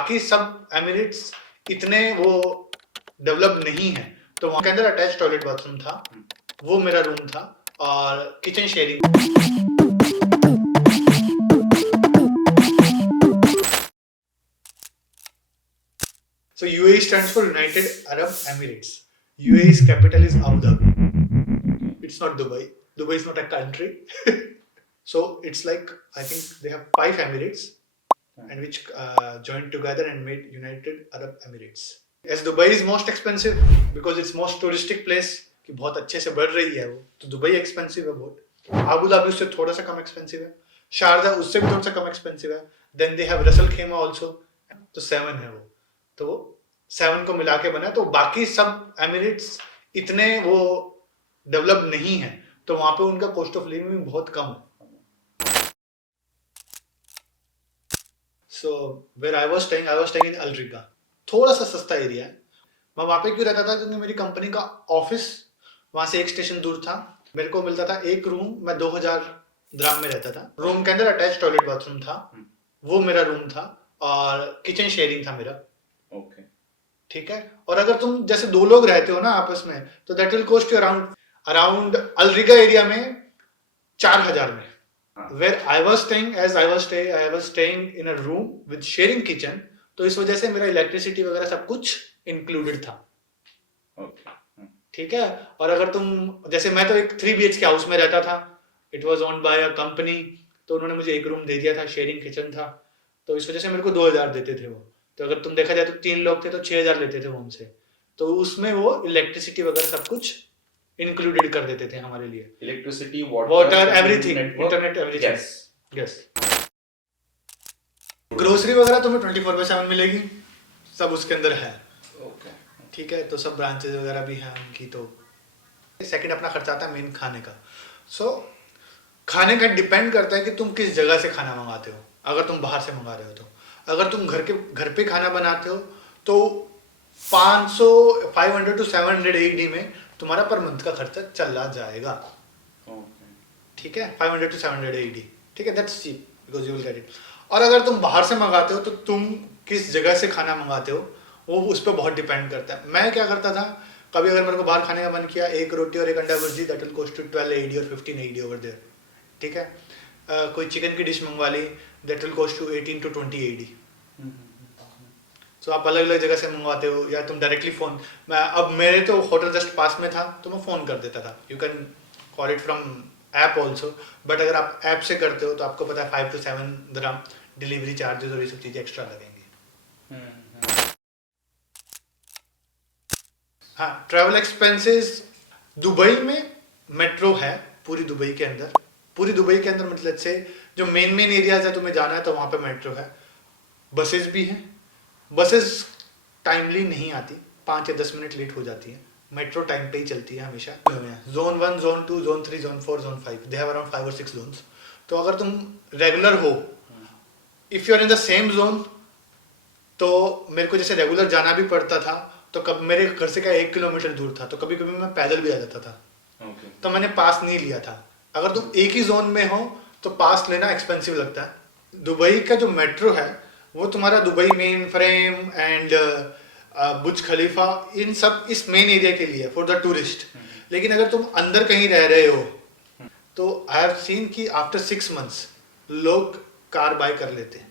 बाकी सब एमिरेट्स इतने वो डेवलप नहीं है, तो वहां के अंदर अटैच टॉयलेट बाथरूम था, वो मेरा रूम था और kitchen sharing. So UAE stands for United Arab Emirates. UAE's capital is Abu Dhabi. It's not Dubai. Dubai is not a country. So it's like, I think they have 5 Emirates and which joined together and made United Arab Emirates. As Dubai is most expensive because it's most touristic place, कि बहुत अच्छे से बढ़ रही है वो, तो Dubai expensive है बहुत। आबू धाबी उससे थोड़ा सा कम एक्सपेंसिव है, शारजा उससे भी थोड़ा सा कम एक्सपेंसिव है। देन दे हैव रसल खेमा आल्सो, तो 7 है वो, तो 7 को मिला के बना। तो बाकी सब एमिरेट्स इतने वो डेवलप नहीं है, तो वहां पे उनका कॉस्ट ऑफ लिविंग भी बहुत कम है। So where I was staying in Al Rigga, थोड़ा सा सस्ता एरिया है। मैं वहां पे क्यों रहता था, क्योंकि मेरी कंपनी का ऑफिस वहां से एक स्टेशन दूर था। मेरे को मिलता था एक रूम, मैं 2000 द्राम में रहता था। रूम के अंदर अटैच टॉयलेट बाथरूम था, वो मेरा रूम था और किचन शेयरिंग था मेरा। ओके, ठीक है। और अगर तुम जैसे 2 लोग रहते हो ना आपस में, तो that will cost you around Al Rigga area में 4000 में। Where I was staying in a room with sharing kitchen, तो इस वजह से मेरा इलेक्ट्रिसिटी वगैरह सब कुछ इंक्लूडेड था। ठीक है। और अगर तुम जैसे, मैं तो एक 3 BHK हाउस में रहता था, it was owned by a company, तो उन्होंने मुझे एक रूम दे दिया था, शेयरिंग किचन था, तो इस वजह से मेरे को 2000 देते थे वो। तो अगर तुम देखा जाए तो 3 लोग थे तो 6000 लेते थे वो हमसे, तो उसमें वो इलेक्ट्रिसिटी वगैरह सब कुछ इंक्लूडेड कर देते थे हमारे लिए। Electricity, water, everything, internet, everything. Yes. Grocery वगैरह तुम्हें 24/7 मिलेगी, सब उसके अंदर है। ओके, ठीक है। तो सब ब्रांचेज वगैरह भी हैं उनकी। तो सेकंड अपना खर्चा आता है मेन खाने का। सो खाने का डिपेंड करता है कि तुम किस जगह से खाना मंगाते हो। अगर तुम बाहर से मंगा रहे हो, तो अगर तुम घर पे खाना बनाते हो तो 500 to 700 AED में तुम्हारा पर मंथ का खर्चा चला जाएगा। ठीक है, 500 to 700 AED। ठीक है, that's cheap because you will get it. और अगर तुम बाहर से मंगाते हो तो तुम किस जगह से खाना मंगाते हो वो उस पर बहुत डिपेंड करता है। मैं क्या करता था, कभी अगर मेरे को बाहर खाने का मन किया, एक रोटी और एक अंडा भुर्जी, that will cost to 12 AED और 15 AED ओवर देयर। ठीक है। कोई चिकन की डिश मंगवा ली, that will cost to 18 to 20 AED। तो आप अलग अलग जगह से मंगवाते हो या तुम डायरेक्टली फोन, अब मेरे तो होटल जस्ट पास में था तो मैं फोन कर देता था। You can call it from app also, but अगर आप ऐप से करते हो तो आपको पता है 5 to 7 dirham डिलीवरी चार्जेस और ये सब चीजें एक्स्ट्रा लगेंगी। हाँ, ट्रैवल एक्सपेंसेस दुबई में मेट्रो है पूरी दुबई के अंदर। पूरी दुबई के अंदर मतलब से जो मेन एरियाज है, तुम्हें जाना है तो वहां पे मेट्रो है। बसेस भी हैं। बसेस टाइमली नहीं आती, 5 या 10 मिनट लेट हो जाती है। मेट्रो टाइम पे ही चलती है हमेशा। Zone 1, zone 2, zone 3, zone 4, zone 5, they have around 5 or 6 zones. तो अगर तुम रेगुलर हो, if you are in the same zone, तो मेरे को जैसे रेगुलर जाना भी पड़ता था, तो कब मेरे घर से क्या 1 किलोमीटर दूर था, तो कभी कभी मैं पैदल भी आ जाता था। तो मैंने पास नहीं लिया था। अगर तुम एक ही जोन में हो तो पास लेना एक्सपेंसिव लगता है। दुबई का जो मेट्रो है वो तुम्हारा दुबई मेन फ्रेम एंड बुर्ज खलीफा, इन सब इस मेन एरिया के लिए फॉर द टूरिस्ट। लेकिन अगर तुम अंदर कहीं रह रहे हो तो आई हैव सीन कि आफ्टर 6 months लोग कार बाय कर लेते हैं।